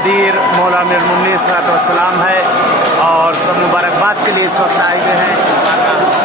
गदीर मौला अमीर मुन्नी सलाम है और सब मुबारकबाद के लिए इस वक्त आए हुए हैं इस बात का।